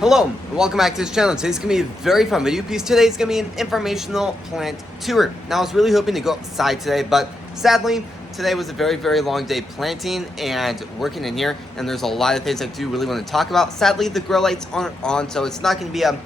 Hello, and welcome back to this channel. Today's going to be a very fun video piece. Today's going to be an informational plant tour. Now, I was really hoping to go outside today, but sadly, today was a very long day planting and working in here, and there's a lot of things I do really want to talk about. Sadly, the grow lights aren't on, so it's not going to be an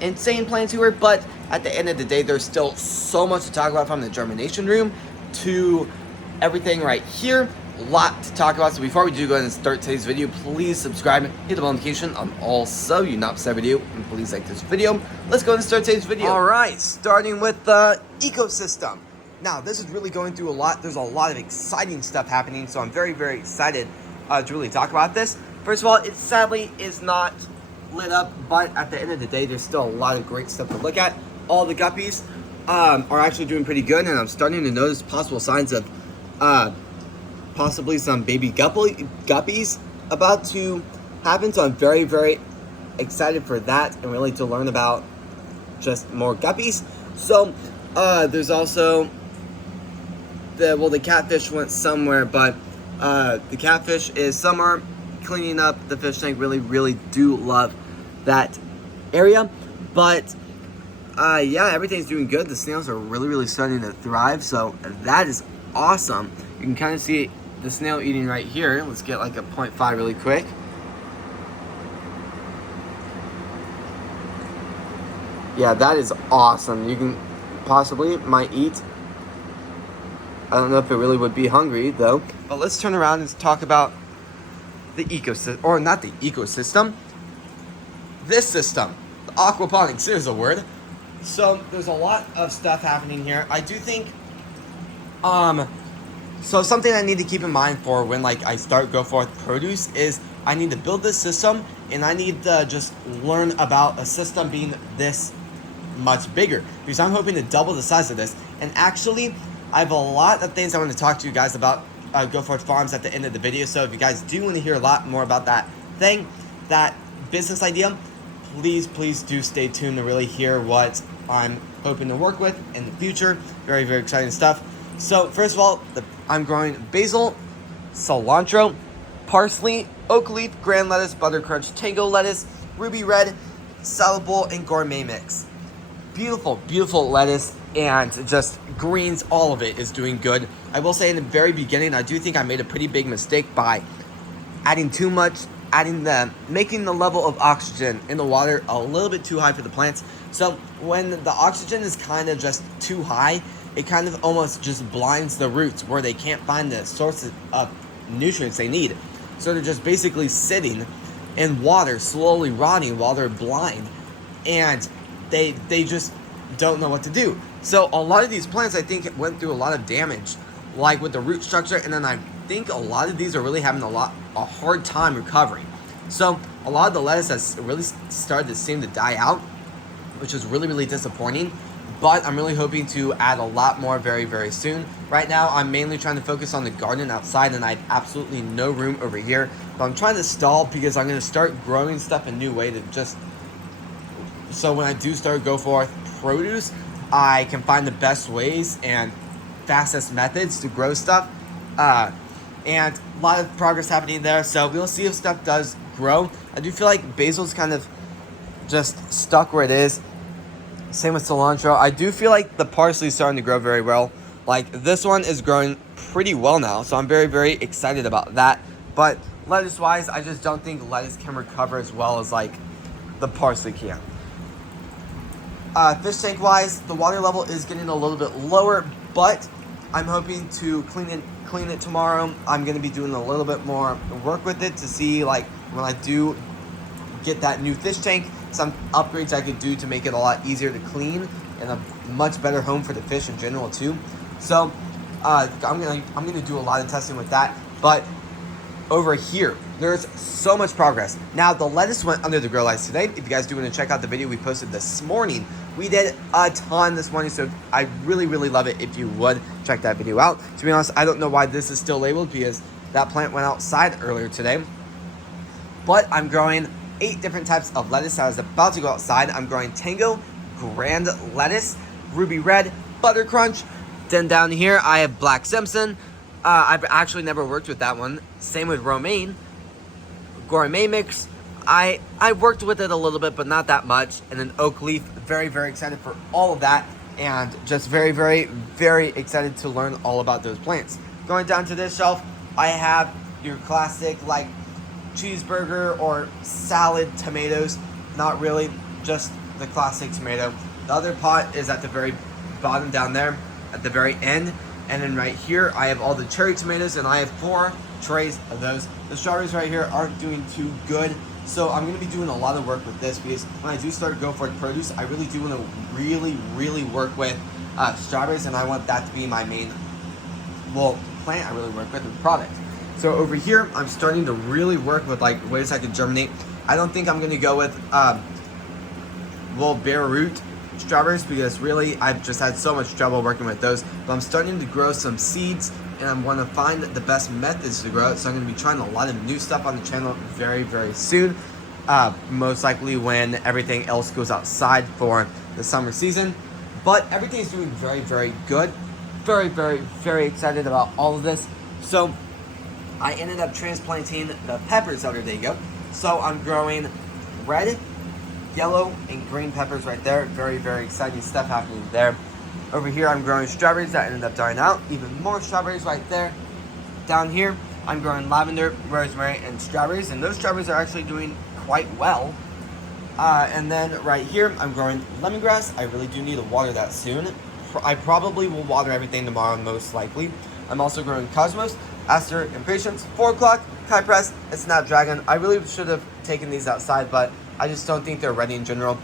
insane plant tour, but at the end of the day, there's still so much to talk about, from the germination room to everything right here. A lot to talk about. So before we do go ahead and start today's video, please subscribe, hit the bell notification on also you not miss a video, and please like this video. Let's go ahead and start today's video. Alright, starting with the ecosystem. Now, this is really going through a lot. There's a lot of exciting stuff happening, so I'm very excited to really talk about this. First of all, it sadly is not lit up, but at the end of the day, there's still a lot of great stuff to look at. All the guppies are actually doing pretty good, and I'm starting to notice possible signs of possibly some baby guppies about to happen. So I'm very excited for that, and really to learn about just more guppies. So there's also the catfish went somewhere, but the catfish is somewhere cleaning up the fish tank. Really do love that area. But yeah, everything's doing good. The snails are really starting to thrive, so that is awesome. You can kind of see the snail eating right here. Let's get like a 0.5 really quick. Yeah, that is awesome. You can possibly might eat. I don't know if it really would be hungry though. But let's turn around and talk about the ecosystem, or not the ecosystem. This system, the aquaponics, there's a word. So there's a lot of stuff happening here. I do think so something I need to keep in mind for when I start Go Forth Produce is I need to build this system, and I need to just learn about a system being this much bigger, because I'm hoping to double the size of this. And actually, I have a lot of things I want to talk to you guys about Go Forth Farms at the end of the video. So if you guys do want to hear a lot more about that business idea, please do stay tuned to really hear what I'm hoping to work with in the future. Very exciting stuff. So first of all, I'm growing basil, cilantro, parsley, oak leaf, grand lettuce, butter crunch, tango lettuce, ruby red, salad bowl, and gourmet mix. Beautiful lettuce, and just greens. All of it is doing good. I will say in the very beginning, I do think I made a pretty big mistake by adding too much, making the level of oxygen in the water a little bit too high for the plants. So when the oxygen is kind of just too high, it kind of almost just blinds the roots, where they can't find the sources of nutrients they need. So they're just basically sitting in water, slowly rotting while they're blind, and they just don't know what to do. So a lot of these plants, I think, went through a lot of damage, like with the root structure, and then I think a lot of these are really having a hard time recovering. So a lot of the lettuce has really started to seem to die out, which is really disappointing. But I'm really hoping to add a lot more very soon. Right now, I'm mainly trying to focus on the garden outside, and I have absolutely no room over here. But I'm trying to stall because I'm going to start growing stuff a new way to just... So when I do start Go Forth Produce, I can find the best ways and fastest methods to grow stuff. And a lot of progress happening there. So we'll see if stuff does grow. I do feel like basil's kind of just stuck where it is. Same with cilantro. I do feel like the parsley is starting to grow very well. Like this one is growing pretty well now, so I'm very excited about that. But lettuce wise, I just don't think lettuce can recover as well as the parsley can. Fish tank wise, the water level is getting a little bit lower, but I'm hoping to clean it tomorrow. I'm going to be doing a little bit more work with it to see when I do get that new fish tank, some upgrades I could do to make it a lot easier to clean, and a much better home for the fish in general too. So I'm gonna do a lot of testing with that. But over here, there's so much progress. Now the lettuce went under the grow lights today. If you guys do want to check out the video we posted this morning, we did a ton this morning, so I really love it if you would check that video out. To be honest, I don't know why this is still labeled, because that plant went outside earlier today. But I'm growing 8 different types of lettuce. I was about to go outside. I'm growing tango, grand lettuce, ruby red, butter crunch. Then down here I have black Simpson. I've actually never worked with that one. Same with romaine, gourmet mix, I worked with it a little bit, but not that much. And then oak leaf, very, very excited for all of that. And just very, very, very excited to learn all about those plants. Going down to this shelf, I have your classic like cheeseburger or salad tomatoes. Not really, just the classic tomato. The other pot is at the very bottom down there, at the very end. And then right here, I have all the cherry tomatoes, and I have 4 trays of those. The strawberries right here aren't doing too good, so I'm going to be doing a lot of work with this, because when I do start to go for produce, I really do want to really work with strawberries, and I want that to be my main, plant I really work with and product. So over here, I'm starting to really work with like ways I can germinate. I don't think I'm going to go with bare root strawberries, because really I've just had so much trouble working with those. But I'm starting to grow some seeds, and I'm going to find the best methods to grow it. So I'm going to be trying a lot of new stuff on the channel very, very soon. Most likely when everything else goes outside for the summer season. But everything's doing very, very good. Very, very, very excited about all of this. So I ended up transplanting the peppers the other day ago. So I'm growing red, yellow, and green peppers right there. Very, very exciting stuff happening there. Over here, I'm growing strawberries that ended up dying out. Even more strawberries right there. Down here, I'm growing lavender, rosemary, and strawberries. And those strawberries are actually doing quite well. And then right here, I'm growing lemongrass. I really do need to water that soon. I probably will water everything tomorrow, most likely. I'm also growing cosmos, aster, impatiens, 4 o'clock, kypress, and snapdragon. I really should have taken these outside, but I just don't think they're ready in general.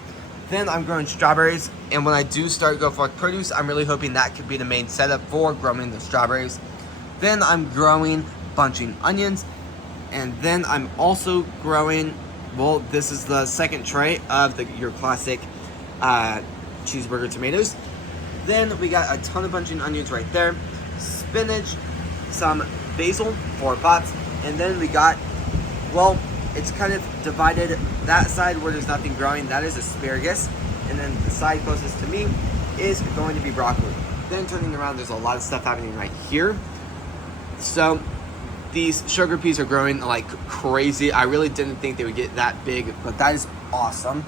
Then I'm growing strawberries, and when I do start to go for produce, I'm really hoping that could be the main setup for growing the strawberries. Then I'm growing bunching onions, and then I'm also growing, this is the second tray of your classic cheeseburger tomatoes. Then we got a ton of bunching onions right there, spinach, some basil, 4 pots, and then we got, it's kind of divided. That side where there's nothing growing, that is asparagus. And then the side closest to me is going to be broccoli. Then turning around, there's a lot of stuff happening right here. So these sugar peas are growing like crazy. I really didn't think they would get that big, but that is awesome.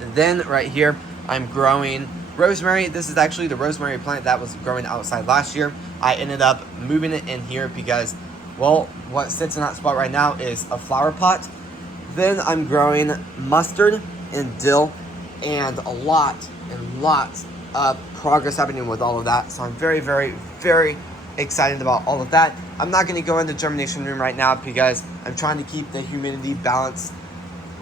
And then right here, I'm growing rosemary. This is actually the rosemary plant that was growing outside last year. I ended up moving it in here because, what sits in that spot right now is a flower pot. Then I'm growing mustard and dill, and lots of progress happening with all of that. So I'm very, very, very excited about all of that. I'm not going to go in the germination room right now because I'm trying to keep the humidity balanced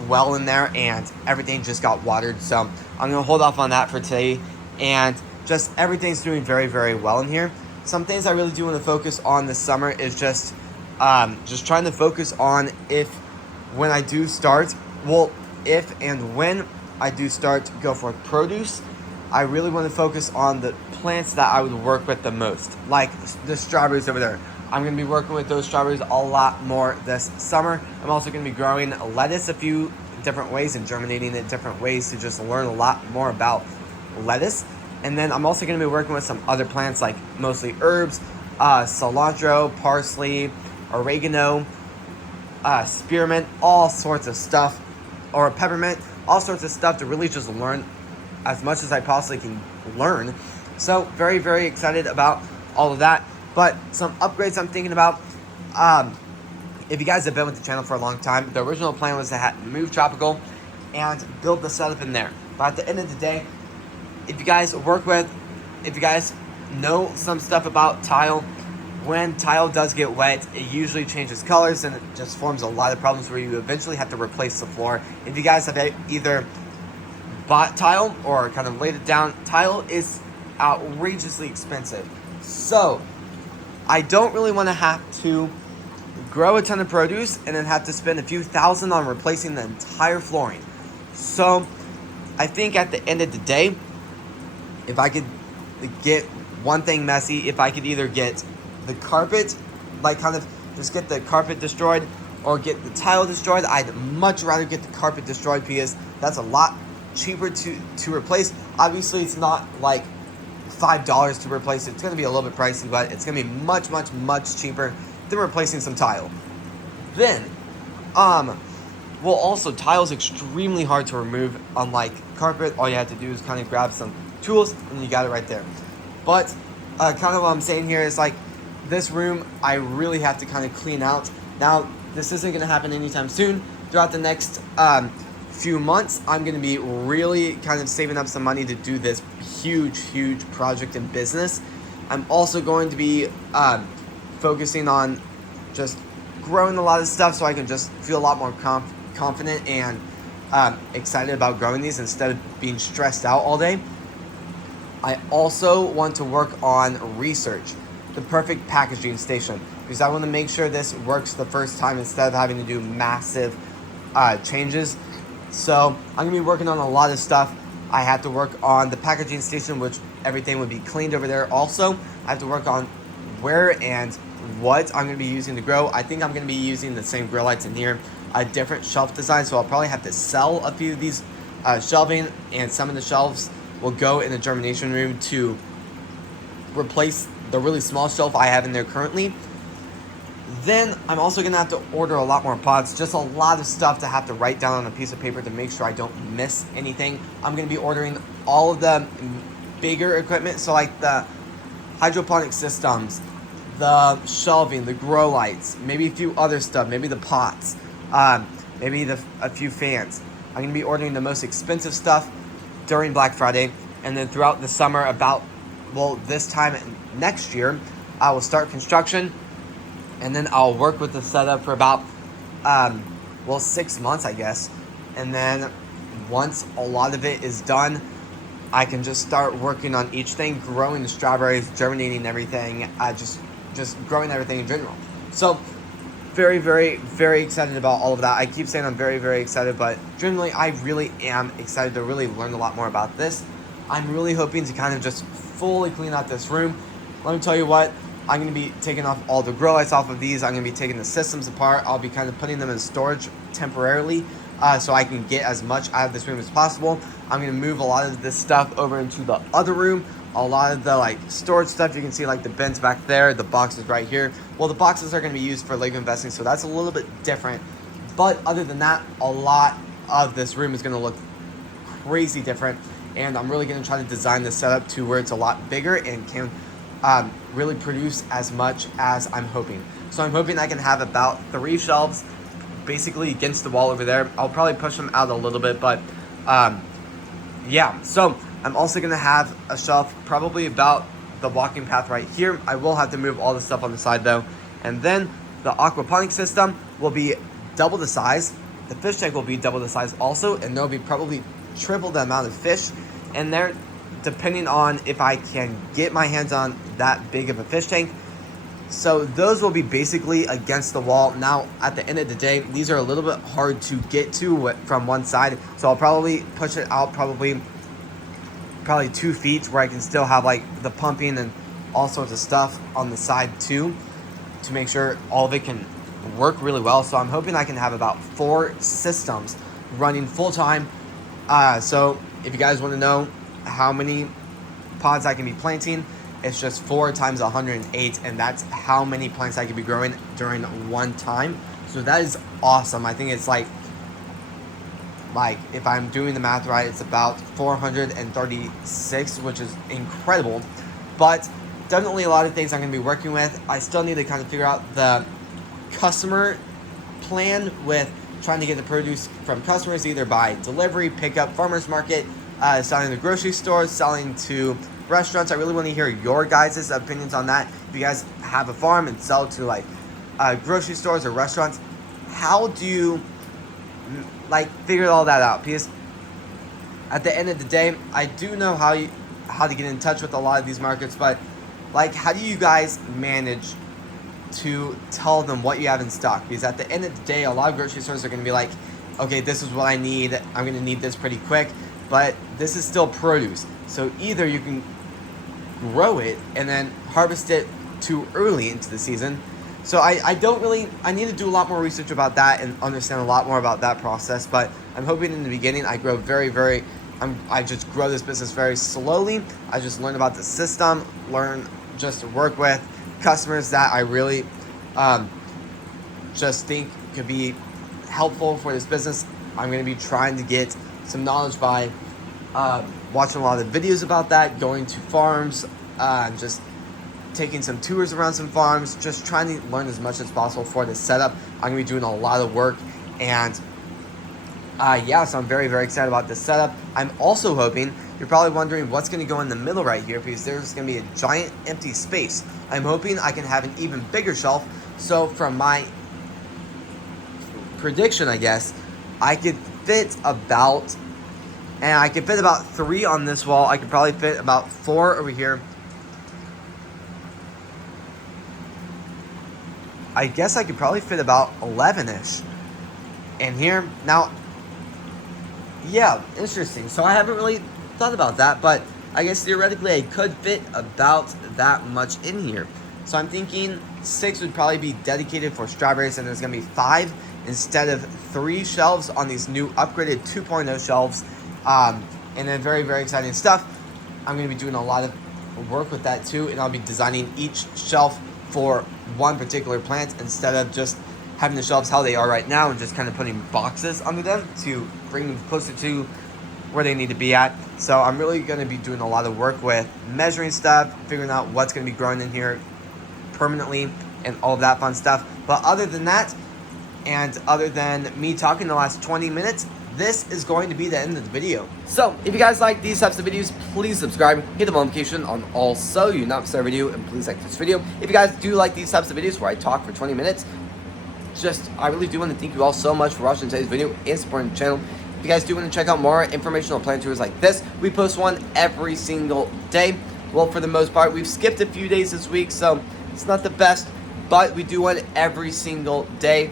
well in there, and everything just got watered. So I'm going to hold off on that for today, and just everything's doing very, very well in here. Some things I really do want to focus on this summer is just trying to focus on when I do start to go for produce, I really want to focus on the plants that I would work with the most, like the strawberries over there. I'm going to be working with those strawberries a lot more this summer. I'm also going to be growing lettuce a few different ways and germinating it different ways to just learn a lot more about lettuce. And then I'm also going to be working with some other plants, like mostly herbs, cilantro, parsley, oregano, spearmint, all sorts of stuff, or peppermint, all sorts of stuff to really just learn as much as I possibly can learn. So very, very excited about all of that. But some upgrades I'm thinking about, if you guys have been with the channel for a long time, the original plan was to move tropical and build the setup in there. But at the end of the day, if you guys know some stuff about tile, when tile does get wet, it usually changes colors and it just forms a lot of problems where you eventually have to replace the floor. If you guys have either bought tile or kind of laid it down, tile is outrageously expensive. So I don't really want to have to grow a ton of produce and then have to spend a few thousand on replacing the entire flooring. So I think at the end of the day, if I could get one thing messy, if I could either get the carpet, like kind of just get the carpet destroyed, or get the tile destroyed, I'd much rather get the carpet destroyed because that's a lot cheaper to replace. Obviously, it's not like $5 to replace it. It's going to be a little bit pricey, but it's going to be much, much, much cheaper than replacing some tile. Then, Well, also, tile is extremely hard to remove. Unlike carpet, all you have to do is kind of grab some tools and you got it right there. But kind of what I'm saying here is like this room, I really have to kind of clean out. Now, this isn't going to happen anytime soon. Throughout the next few months, I'm going to be really kind of saving up some money to do this huge project in business. I'm also going to be focusing on just growing a lot of stuff so I can just feel a lot more confident and excited about growing these instead of being stressed out all day. I also want to work on research, the perfect packaging station, because I want to make sure this works the first time instead of having to do massive changes. So I'm going to be working on a lot of stuff. I have to work on the packaging station, which everything would be cleaned over there. Also, I have to work on where and what I'm going to be using to grow. I think I'm going to be using the same grill lights in here, a different shelf design. So I'll probably have to sell a few of these shelving, and some of the shelves will go in the germination room to replace the really small shelf I have in there currently. Then I'm also going to have to order a lot more pots, just a lot of stuff to have to write down on a piece of paper to make sure I don't miss anything. I'm going to be ordering all of the bigger equipment, so like the hydroponic systems, the shelving, the grow lights, maybe a few other stuff, maybe the pots, maybe a few fans. I'm going to be ordering the most expensive stuff during Black Friday, and then throughout the summer this time next year, I will start construction, and then I'll work with the setup for about 6 months, I guess. And then once a lot of it is done, I can just start working on each thing, growing the strawberries, germinating everything, just growing everything in general. So very excited about all of that. I keep saying I'm very excited, but generally I really am excited to really learn a lot more about this. I'm really hoping to kind of just fully clean out this room. Let me tell you what, I'm going to be taking off all the grow lights off of these. I'm going to be taking the systems apart. I'll be kind of putting them in storage temporarily so I can get as much out of this room as possible. I'm going to move a lot of this stuff over into the other room. A lot of the storage stuff, you can see the bins back there, the boxes right here. Well, the boxes are going to be used for Lego investing, so that's a little bit different. But other than that, a lot of this room is going to look crazy different. And I'm really going to try to design this setup to where it's a lot bigger and can really produce as much as I'm hoping. So I'm hoping I can have about 3 shelves basically against the wall over there. I'll probably push them out a little bit, but yeah. So I'm also going to have a shelf probably about the walking path right here. I will have to move all the stuff on the side though. And then the aquaponic system will be double the size. The fish tank will be double the size also, and there'll be probably triple the amount of fish in there, depending on if I can get my hands on that big of a fish tank. So those will be basically against the wall. Now, at the end of the day, these are a little bit hard to get to from one side. So I'll probably push it out probably 2 feet where I can still have the pumping and all sorts of stuff on the side too, to make sure all of it can work really well. So I'm hoping I can have about 4 systems running full time. So if you guys want to know how many pods I can be planting, it's just 4 times 108, and that's how many plants I can be growing during one time. So that is awesome. I think it's like if I'm doing the math right, it's about 436, which is incredible. But definitely a lot of things I'm going to be working with. I still need to kind of figure out the customer plan with trying to get the produce from customers, either by delivery, pickup, farmers market, selling to grocery stores, selling to restaurants. I really want to hear your guys' opinions on that. If you guys have a farm and sell to grocery stores or restaurants, how do you figure all that out? Because at the end of the day, I do know how to get in touch with a lot of these markets, but how do you guys manage to tell them what you have in stock? Because at the end of the day, a lot of grocery stores are going to be like, okay, this is what I need. I'm going to need this pretty quick, but this is still produce. So either you can grow it and then harvest it too early into the season. So I need to do a lot more research about that and understand a lot more about that process. But I'm hoping in the beginning I grow I just grow this business very slowly. I just learn about the system, just work with customers that I really just think could be helpful for this business. I'm going to be trying to get some knowledge by watching a lot of videos about that, going to farms, just taking some tours around some farms, just trying to learn as much as possible for this setup. I'm going to be doing a lot of work, and so I'm very, very excited about this setup. I'm also hoping, you're probably wondering what's going to go in the middle right here, because there's going to be a giant empty space. I'm hoping I can have an even bigger shelf, so from my prediction, I guess, I could fit about 3 on this wall. I could probably fit about 4 over here. I guess I could probably fit about 11-ish in here. Now, yeah, interesting. So I haven't really thought about that, but I guess theoretically I could fit about that much in here. So I'm thinking 6 would probably be dedicated for strawberries, and there's going to be 5 instead of 3 shelves on these new upgraded 2.0 shelves. And then very, very exciting stuff. I'm going to be doing a lot of work with that too, and I'll be designing each shelf for one particular plant instead of just having the shelves how they are right now and just kind of putting boxes under them to bring them closer to where they need to be at. So I'm really going to be doing a lot of work with measuring stuff, figuring out what's going to be growing in here permanently and all of that fun stuff. But other than that, and other than me talking the last 20 minutes, this is going to be the end of the video. So, if you guys like these types of videos, please subscribe, hit the notification on all so you not miss our video, and please like this video. If you guys do like these types of videos where I talk for 20 minutes, I really do want to thank you all so much for watching today's video and supporting the channel. If you guys do want to check out more informational plant tours like this, we post one every single day. Well, for the most part, we've skipped a few days this week, so it's not the best, but we do one every single day.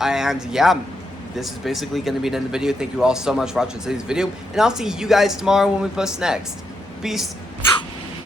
And yeah, this is basically going to be the end of the video. Thank you all so much for watching today's video, and I'll see you guys tomorrow when we post next. Peace.